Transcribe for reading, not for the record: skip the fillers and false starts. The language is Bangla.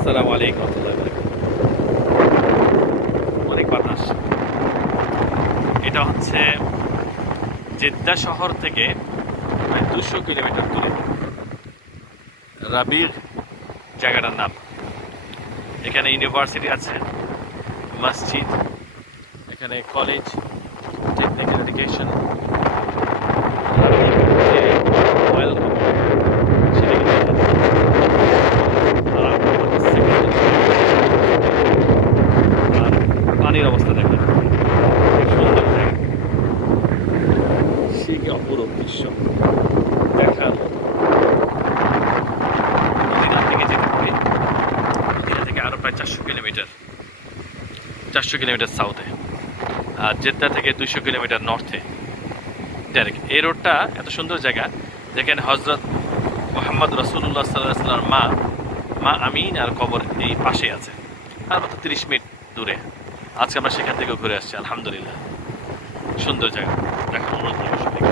আসসালামু আলাইকুম ওয়া রাহমাতুল্লাহি ওয়া বারাকাতুহু। অনেক বাতাস। এটা হচ্ছে জেদ্দা শহর থেকে প্রায় 200 কিলোমিটার দূরে রাবির জায়গাটার নাম। এখানে ইউনিভার্সিটি আছে, মসজিদ, এখানে কলেজ, টেকনিক্যাল এডুকেশন, অয়েল সেটা কিন্তু এখানে। আর পানির অবস্থা দেখেন, সুন্দর জায়গা, সে কি অপূরব দৃশ্য দেখার মতো। মদিনা থেকে যেতে হবে, মদিনা থেকে আরো প্রায় 400 কিলোমিটার সাউথে, আর জেদ্দা থেকে 200 কিলোমিটার নর্থে ডাইরেক্ট। এই রোডটা এত সুন্দর জায়গা যেখানে হজরত মোহাম্মদ রাসূলুল্লাহ সাল্লাল্লাহু আলাইহি ওয়াসাল্লামের মা আমিন আর কবর এই পাশে আছে, আর মাত্র 30 মিনিট দূরে। আজকে আমরা সেখান থেকে ঘুরে আসছি, আলহামদুলিল্লাহ। সুন্দর জায়গা, দেখার অনুরোধ করব সবাইকে।